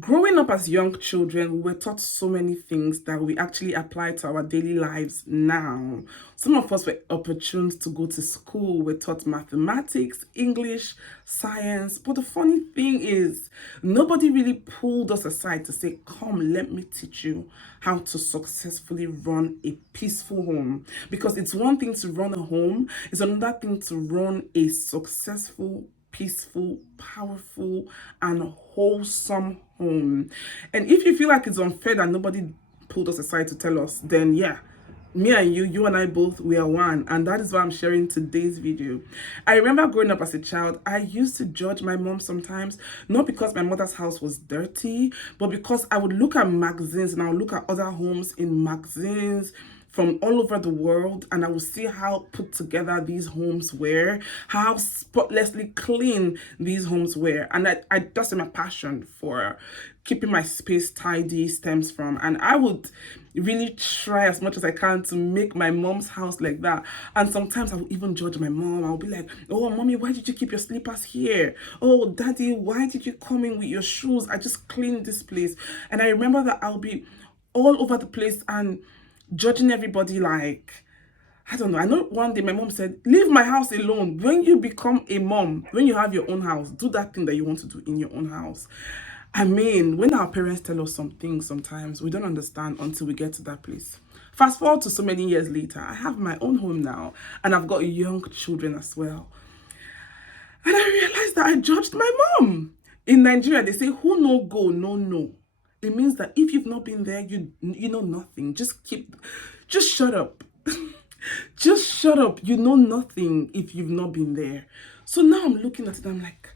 Growing up as young children, we were taught so many things that we actually apply to our daily lives now. Some of us were opportuned to go to school, we're taught mathematics, English, science. But the funny thing is, nobody really pulled us aside to say, come, let me teach you how to successfully run a peaceful home. Because it's one thing to run a home, it's another thing to run a successful, peaceful, powerful, and wholesome home. And if you feel like it's unfair that nobody pulled us aside to tell us, then yeah, me and you and I both, we are one. And that is why I'm sharing today's video. I remember growing up as a child, I used to judge my mom sometimes, not because my mother's house was dirty, but because I would look at magazines and I would look at other homes in magazines from all over the world, and I will see how put together these homes were, how spotlessly clean these homes were. And that's my passion for keeping my space tidy stems from. And I would really try as much as I can to make my mom's house like that. And sometimes I would even judge my mom. I'll be like, oh, mommy, why did you keep your slippers here? Oh, daddy, why did you come in with your shoes? I just cleaned this place. And I remember that I'll be all over the place and judging everybody like, I don't know. I know one day my mom said, leave my house alone. When you become a mom, when you have your own house, do that thing that you want to do in your own house. I mean, when our parents tell us some things sometimes, we don't understand until we get to that place. Fast forward to so many years later, I have my own home now, and I've got young children as well. And I realized that I judged my mom. In Nigeria, they say, who no go, no no. It means that if you've not been there, you know nothing. Just shut up. Just shut up. You know nothing if you've not been there. So now I'm looking at it, I'm like,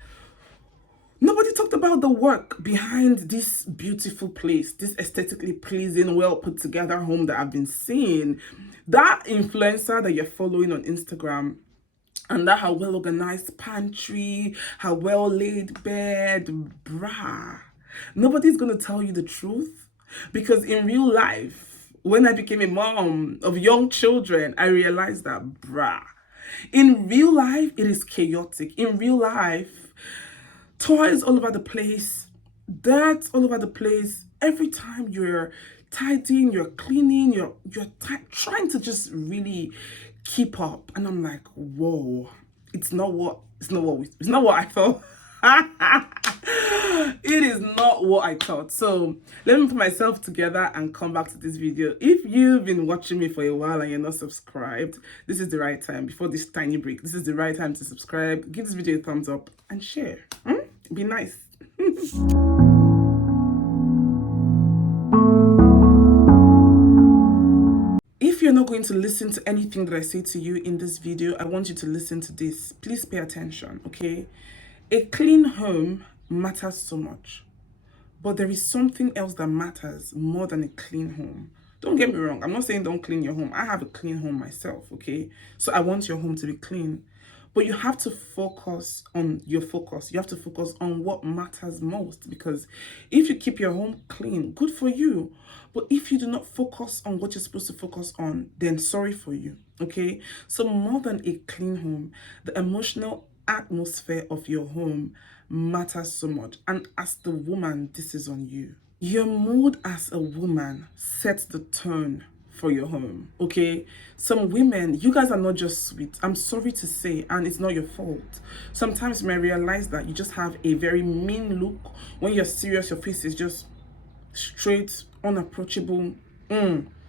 nobody talked about the work behind this beautiful place, this aesthetically pleasing, well put together home that I've been seeing. That influencer that you're following on Instagram, and that her well organized pantry, her well laid bed, brah. Nobody's gonna tell you the truth, because in real life, when I became a mom of young children, I realized that, brah, in real life, it is chaotic. In real life, toys all over the place, dirt all over the place. Every time you're tidying, you're cleaning, you're trying to just really keep up. And I'm like, whoa, it's not what I thought. It is not what I thought. So let me put myself together and come back to this video. If you've been watching me for a while and you're not subscribed, this is the right time. Before this tiny break, this is the right time to subscribe. Give this video a thumbs up and share. Be nice. If you're not going to listen to anything that I say to you in this video, I want you to listen to this. Please pay attention, okay? A clean home matters so much, but there is something else that matters more than a clean home. Don't get me wrong, I'm not saying don't clean your home. I have a clean home myself, okay? So I want your home to be clean. But you have to focus on your focus. You have to focus on what matters most, because if you keep your home clean, good for you. But if you do not focus on what you're supposed to focus on, then sorry for you, okay? So more than a clean home, the emotional atmosphere of your home matters so much. And as the woman, this is on you. Your mood as a woman sets the tone for your home, okay? Some women, you guys are not just sweet. I'm sorry to say, and it's not your fault. Sometimes you may realize that you just have a very mean look. When you're serious, your face is just straight, unapproachable.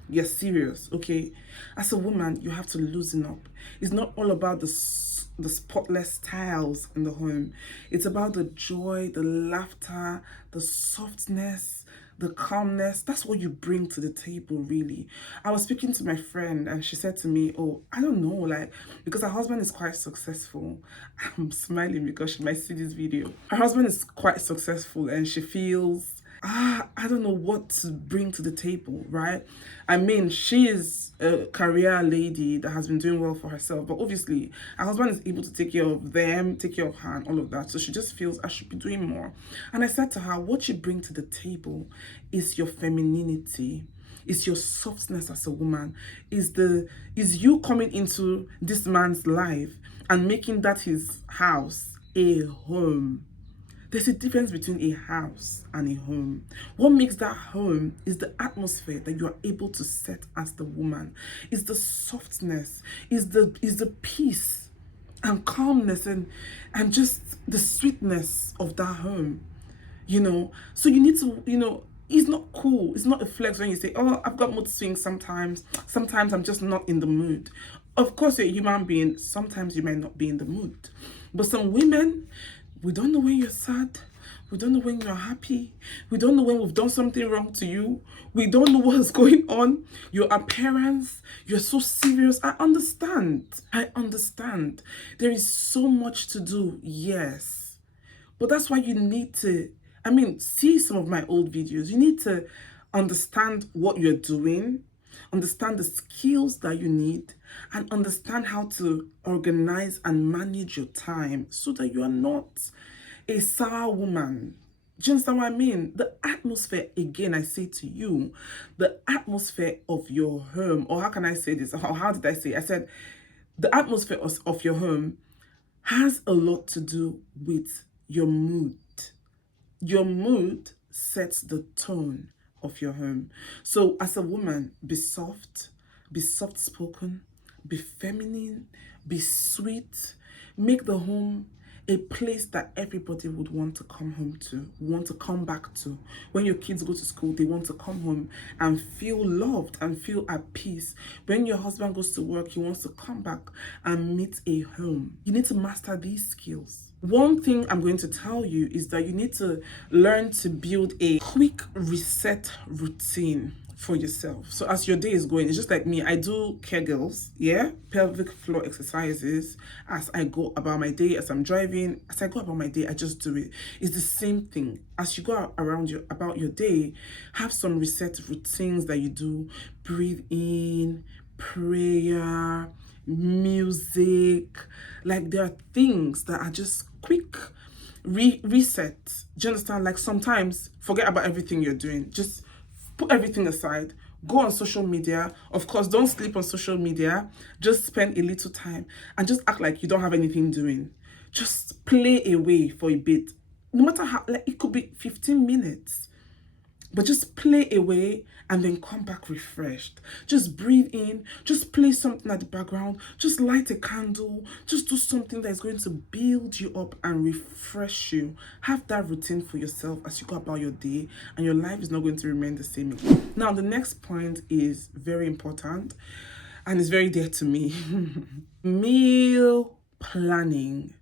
You're serious, okay? As a woman, you have to loosen up. It's not all about the spotless tiles in the home. It's about the joy, the laughter, the softness, the calmness. That's what you bring to the table, really. I was speaking to my friend and she said to me, oh, I don't know, like, because her husband is quite successful. I'm smiling because she might see this video. Her husband is quite successful and she feels, I don't know what to bring to the table, right? I mean, she is a career lady that has been doing well for herself, but obviously her husband is able to take care of them, take care of her and all of that. So she just feels I should be doing more. And I said to her, what you bring to the table is your femininity. Is your softness as a woman. Is you coming into this man's life and making that his house a home. There's a difference between a house and a home. What makes that home is the atmosphere that you are able to set as the woman. Is the softness, is the peace and calmness and just the sweetness of that home. So you need to, it's not cool. It's not a flex when you say, oh, I've got mood swings sometimes. Sometimes I'm just not in the mood. Of course, you're a human being. Sometimes you might not be in the mood. But some women, we don't know when you're sad. We don't know when you're happy. We don't know when we've done something wrong to you. We don't know what is going on. Your appearance, you're so serious. I understand. There is so much to do, yes. But that's why you need to, see some of my old videos. You need to understand what you're doing, understand the skills that you need, and understand how to organize and manage your time so that you are not a sour woman. Do you understand what I mean? The atmosphere, again, I say to you, the atmosphere of your home, or how can I say this? How did I say it? I said, the atmosphere of your home has a lot to do with your mood. Your mood sets the tone of your home. So as a woman, be soft-spoken, be feminine, be sweet. Make the home a place that everybody would want to come home to, want to come back to. When your kids go to school, they want to come home and feel loved and feel at peace. When your husband goes to work, he wants to come back and meet a home. You need to master these skills. One thing I'm going to tell you is that you need to learn to build a quick reset routine for yourself. So as your day is going, it's just like me. I do Kegels, pelvic floor exercises as I go about my day, as I'm driving, as I go about my day, I just do it. It's the same thing. As you go about your day, have some reset routines that you do. Breathe in, prayer, music. Like there are things that are just quick reset. Do you understand? Like sometimes forget about everything you're doing. Just put everything aside. Go on social media. Of course, don't sleep on social media. Just spend a little time and just act like you don't have anything doing. Just play away for a bit. No matter how, like it could be 15 minutes. But just play away and then come back refreshed. Just breathe in, just play something at the background, just light a candle, just do something that is going to build you up and refresh you. Have that routine for yourself as you go about your day, and your life is not going to remain the same again. Now, the next point is very important and it's very dear to me. Meal planning.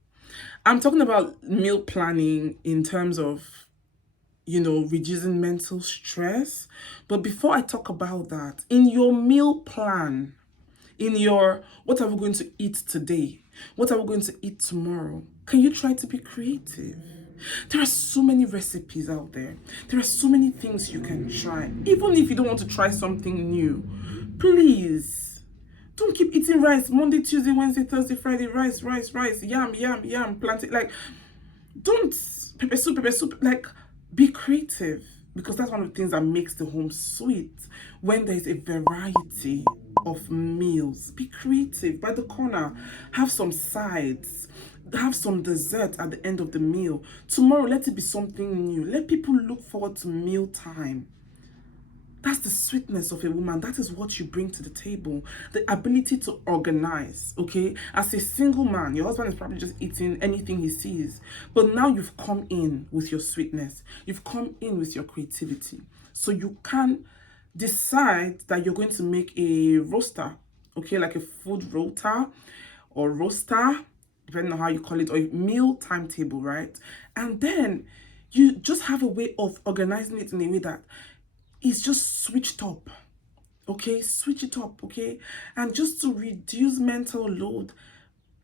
I'm talking about meal planning in terms of reducing mental stress. But before I talk about that, in your meal plan, in your what are we going to eat today? What are we going to eat tomorrow? Can you try to be creative? There are so many recipes out there. There are so many things you can try. Even if you don't want to try something new, please don't keep eating rice Monday, Tuesday, Wednesday, Thursday, Friday, rice, yam, plantain. Like, don't pepper soup, like, be creative, because that's one of the things that makes the home sweet. When there's a variety of meals, be creative. By the corner, have some sides, have some dessert at the end of the meal. Tomorrow, let it be something new. Let people look forward to meal time. That's the sweetness of a woman. That is what you bring to the table. The ability to organize, okay? As a single man, your husband is probably just eating anything he sees. But now you've come in with your sweetness. You've come in with your creativity. So you can decide that you're going to make a roster, okay? Like a food rota or roster, depending on how you call it, or a meal timetable, right? And then you just have a way of organizing it in a way that it's just switched up, okay? Switch it up, okay? And just to reduce mental load,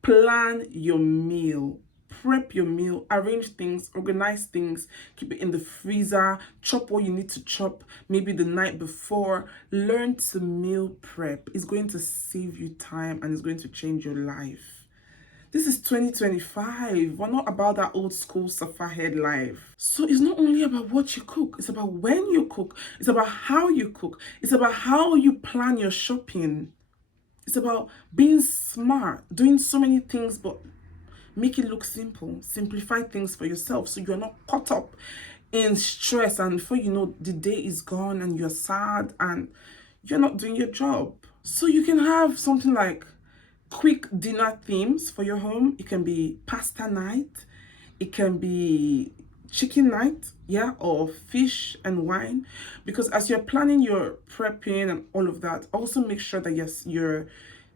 plan your meal, prep your meal, arrange things, organize things, keep it in the freezer, chop what you need to chop, maybe the night before. Learn to meal prep. It's going to save you time and it's going to change your life. This is 2025. We're not about that old school suffer head life. So it's not only about what you cook. It's about when you cook. It's about how you cook. It's about how you plan your shopping. It's about being smart, doing so many things, but Make it look simple. Simplify things for yourself so you're not caught up in stress, and before you know, the day is gone and you're sad and you're not doing your job. So you can have something like quick dinner themes for your home. It can be pasta night, it can be chicken night, yeah, or fish and wine. Because as you're planning your prepping and all of that, also make sure that yes, you're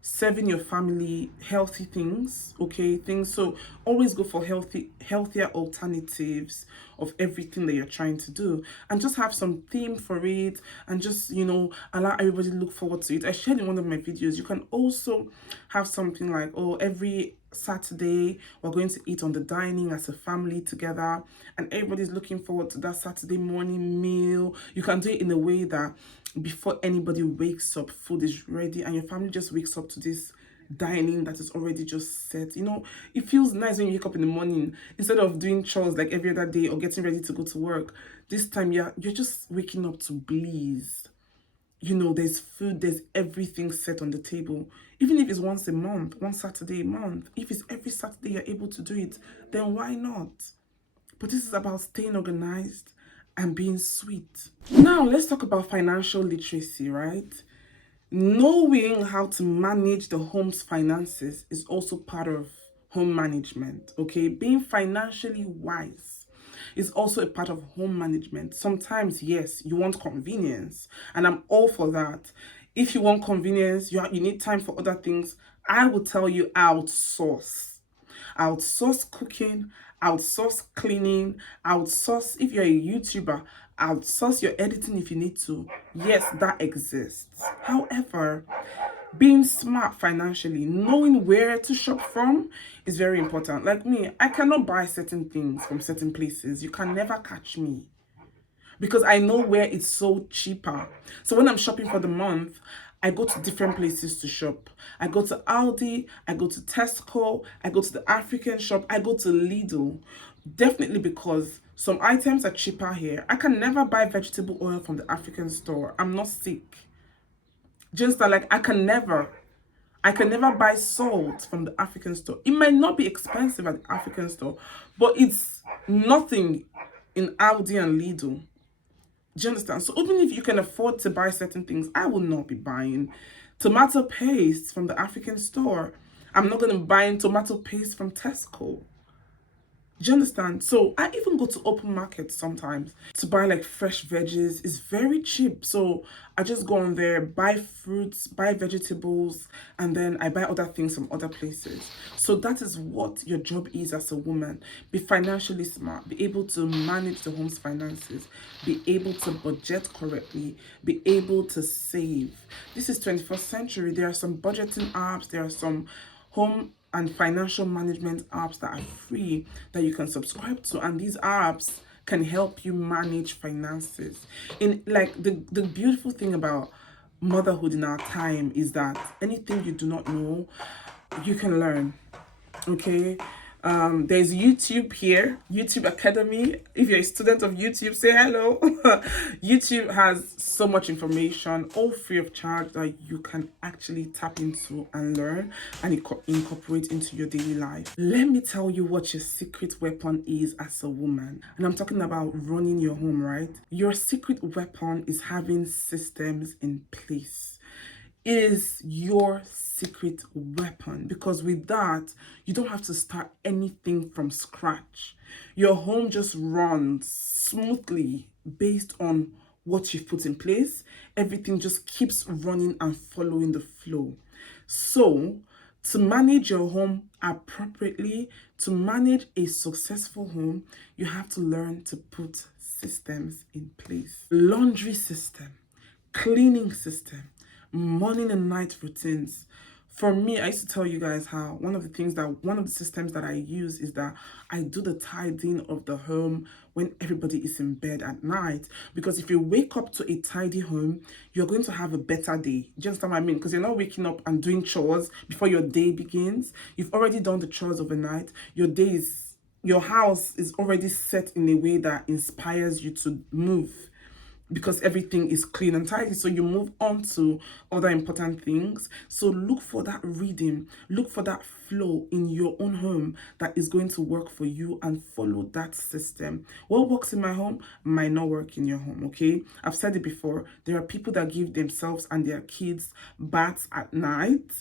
serving your family healthy things, okay, things. So always go for healthier alternatives of everything that you're trying to do, and just have some theme for it, and just, you know, allow everybody to look forward to it. I shared in one of my videos, you can also have something like, oh, every Saturday we're going to eat on the dining as a family together, and everybody's looking forward to that Saturday morning meal. You can do it in a way that before anybody wakes up, food is ready, and your family just wakes up to this dining that is already just set. You know, it feels nice when you wake up in the morning, instead of doing chores like every other day or getting ready to go to work. This time you're just waking up to bliss. You know, there's food, there's everything set on the table. Even if it's once a month, one Saturday a month, if it's every Saturday you're able to do it, then why not? But this is about staying organized and being sweet. Now, let's talk about financial literacy, right? Knowing how to manage the home's finances is also part of home management, okay? Being financially wise is also a part of home management. Sometimes, yes, you want convenience, and I'm all for that. If you want convenience, you need time for other things, I will tell you outsource. Outsource cooking, outsource cleaning, outsource, if you're a YouTuber, outsource your editing if you need to. Yes, that exists. However, being smart financially, knowing where to shop from is very important. Like me, I cannot buy certain things from certain places. You can never catch me, because I know where it's so cheaper. So when I'm shopping for the month, I go to different places to shop. I go to Aldi, I go to Tesco, I go to the African shop, I go to Lidl. Definitely, because some items are cheaper here. I can never buy vegetable oil from the African store. I'm not sick. Just that, like, I can never buy salt from the African store. It might not be expensive at the African store, but it's nothing in Aldi and Lidl. Do you understand? So even if you can afford to buy certain things, I will not be buying tomato paste from the African store. I'm not going to buy tomato paste from Tesco. Do you understand? So I even go to open markets sometimes to buy like fresh veggies. It's very cheap. So I just go on there, buy fruits, buy vegetables, and then I buy other things from other places. So that is what your job is as a woman. Be financially smart, be able to manage the home's finances, be able to budget correctly, be able to save. This is 21st century. There are some budgeting apps, there are some home and financial management apps that are free that you can subscribe to, and these apps can help you manage finances. In like the beautiful thing about motherhood in our time is that anything you do not know, you can learn. Okay, there's YouTube here, YouTube Academy. If you're a student of YouTube, say hello. YouTube has so much information, all free of charge, that you can actually tap into and learn and incorporate into your daily life. Let me tell you what your secret weapon is as a woman, and I'm talking about running your home, right? Your secret weapon is having systems in place. It is your secret weapon, because with that, you don't have to start anything from scratch. Your home just runs smoothly based on what you've put in place. Everything just keeps running and following the flow. So, to manage your home appropriately, to manage a successful home, you have to learn to put systems in place. Laundry system, cleaning system, morning and night routines. For me, I used to tell you guys how one of the systems that I use is that I do the tidying of the home when everybody is in bed at night. Because if you wake up to a tidy home, you're going to have a better day. Do you understand what I mean? Because you're not waking up and doing chores before your day begins. You've already done the chores overnight. Your house is already set in a way that inspires you to move. because everything is clean and tidy. So you move on to other important things. So look for that rhythm, look for that flow in your own home that is going to work for you, and follow that system. What works in my home might not work in your home, okay? I've said it before. There are people that give themselves and their kids baths at night,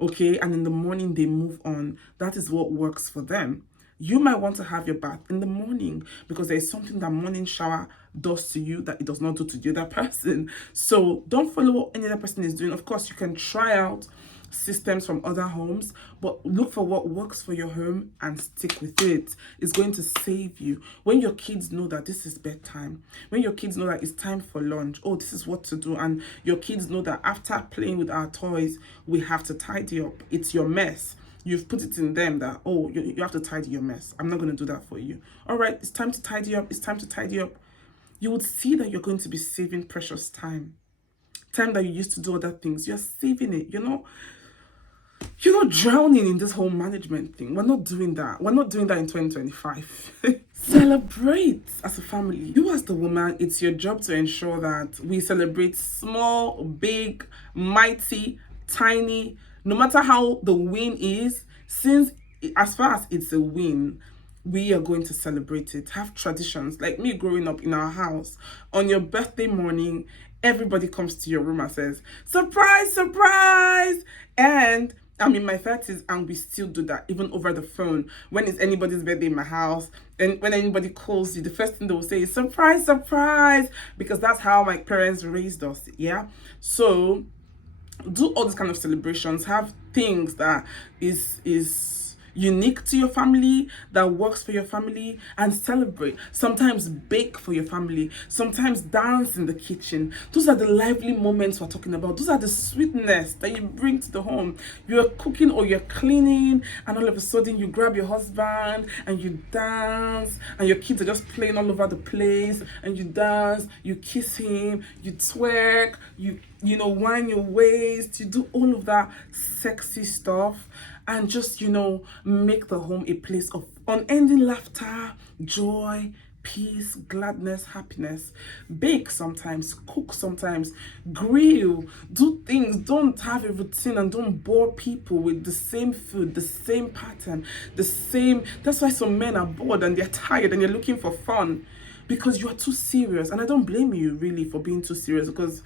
okay? And in the morning they move on. That is what works for them. You might want to have your bath in the morning because there's something that morning shower does to you that it does not do to the other person. So don't follow what any other person is doing. Of course, you can try out systems from other homes, but look for what works for your home and stick with it. It's going to save you. When your kids know that this is bedtime, when your kids know that it's time for lunch, oh, this is what to do, and your kids know that after playing with our toys, we have to tidy up. It's your mess. You've put it in them that, oh, you have to tidy your mess. I'm not going to do that for you. All right, it's time to tidy up. It's time to tidy up. You would see that you're going to be saving precious time. Time that you used to do other things. You're saving it, you know. You're not drowning in this whole management thing. We're not doing that. We're not doing that in 2025. Celebrate as a family. You as the woman, it's your job to ensure that we celebrate small, big, mighty, tiny, no matter how the win is, since as far as it's a win, we are going to celebrate it. Have traditions. Like me growing up in our house, on your birthday morning, everybody comes to your room and says, surprise, surprise. And I'm in my 30s and we still do that, even over the phone. When it's anybody's birthday in my house, and when anybody calls you, the first thing they will say is surprise, surprise, because that's how my parents raised us. Yeah. So do all these kind of celebrations. Have things that is unique to your family, that works for your family, and celebrate. Sometimes bake for your family, sometimes dance in the kitchen. Those are the lively moments we're talking about. Those are the sweetness that you bring to the home. You're cooking or you're cleaning, and all of a sudden you grab your husband and you dance, and your kids are just playing all over the place, and you dance, you kiss him, you twerk, you wind your waist, you do all of that sexy stuff, and just, make the home a place of unending laughter, joy, peace, gladness, happiness. Bake sometimes, cook sometimes, grill, do things. Don't have a routine and don't bore people with the same food, the same pattern, the same. That's why some men are bored and they're tired and they're looking for fun. Because you are too serious, and I don't blame you really for being too serious, because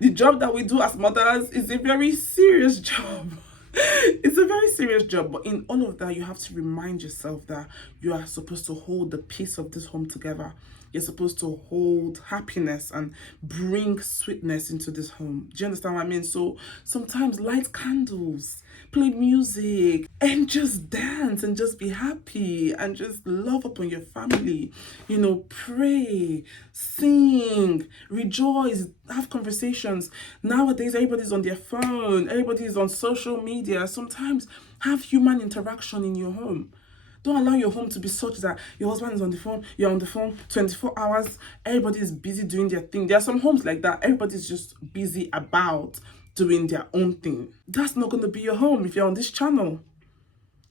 the job that we do as mothers is a very serious job. It's a very serious job, but in all of that, you have to remind yourself that you are supposed to hold the peace of this home together. You're supposed to hold happiness and bring sweetness into this home. Do you understand what I mean? So sometimes light candles, play music, and just dance and just be happy and just love upon your family. Pray, sing, rejoice, have conversations. Nowadays, everybody's on their phone, everybody's on social media. Sometimes have human interaction in your home. Don't allow your home to be such that your husband is on the phone, you're on the phone 24 hours, everybody is busy doing their thing. There are some homes like that. Everybody's just busy about doing their own thing. That's not going to be your home if you're on this channel.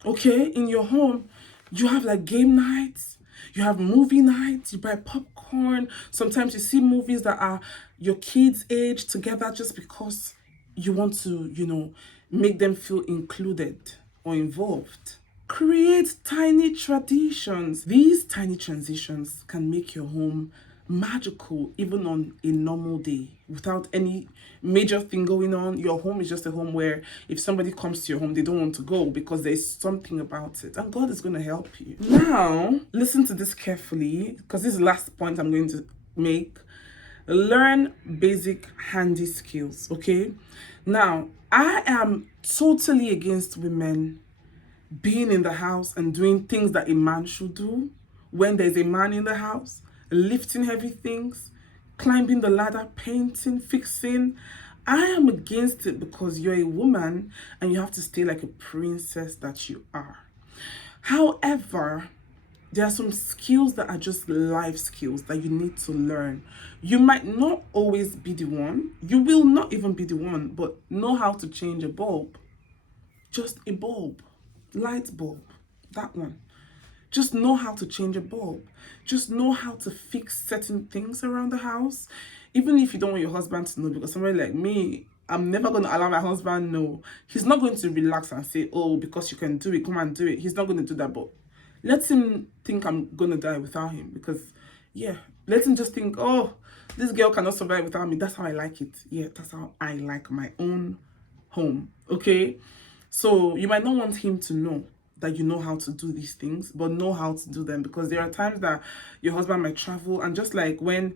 Okay? In your home, you have like game nights, you have movie nights, you buy popcorn. Sometimes you see movies that are your kids' age together just because you want to, make them feel included or involved. Create tiny traditions. These tiny transitions can make your home magical even on a normal day without any major thing going on. Your home is just a home where if somebody comes to your home, they don't want to go because there's something about it, and God is going to help you. Now, listen to this carefully, because this is the last point I'm going to make. Learn basic handy skills, okay? Now, I am totally against women being in the house and doing things that a man should do when there's a man in the house, lifting heavy things, climbing the ladder, painting, fixing. I am against it because you're a woman and you have to stay like a princess that you are. However, there are some skills that are just life skills that you need to learn. You might not always be the one. You will not even be the one, but know how to change a bulb. Just a bulb. Light bulb. That one. Just know how to change a bulb. Just know how to fix certain things around the house. Even if you don't want your husband to know, because somebody like me, I'm never going to allow my husband know. He's not going to relax and say, oh, because you can do it, come and do it. He's not going to do that. But let him think I'm going to die without him. Because, yeah, let him just think, oh, this girl cannot survive without me. That's how I like it. Yeah, that's how I like my own home. Okay? So you might not want him to know that you know how to do these things, but know how to do them, because there are times that your husband might travel, and just like when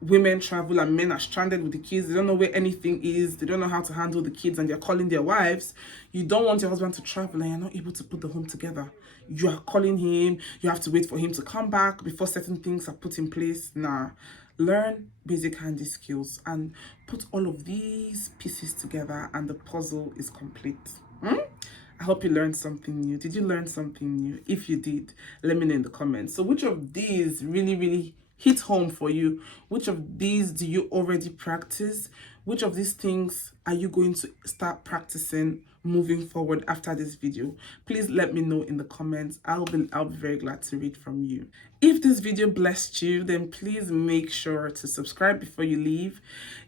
women travel and men are stranded with the kids, they don't know where anything is, they don't know how to handle the kids, and they're calling their wives. You don't want your husband to travel and you're not able to put the home together. You are calling him, you have to wait for him to come back before certain things are put in place. Nah, learn basic handy skills and put all of these pieces together and the puzzle is complete. I hope you learned something new. Did you learn something new? If you did, let me know in the comments. So which of these really hit home for you? Which of these do you already practice? Which of these things are you going to start practicing moving forward after this video? Please let me know in the comments. I'll be very glad to read from you. If this video blessed you, then please make sure to subscribe before you leave.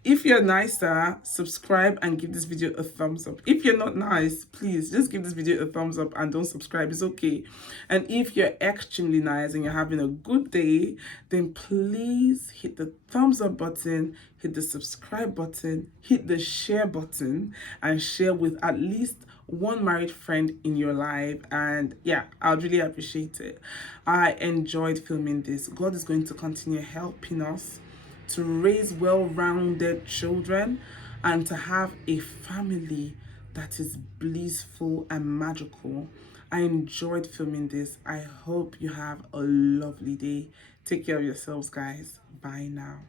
If you're nicer, subscribe and give this video a thumbs up. If you're not nice, please just give this video a thumbs up and don't subscribe. It's okay. And if you're extremely nice and you're having a good day, then please hit the thumbs up button, hit the subscribe button, hit the share button, and share with at least one married friend in your life. And yeah, I'd really appreciate it. I enjoyed filming this. God is going to continue helping us to raise well-rounded children and to have a family that is blissful and magical. I enjoyed filming this. I hope you have a lovely day. Take care of yourselves, guys. Bye now.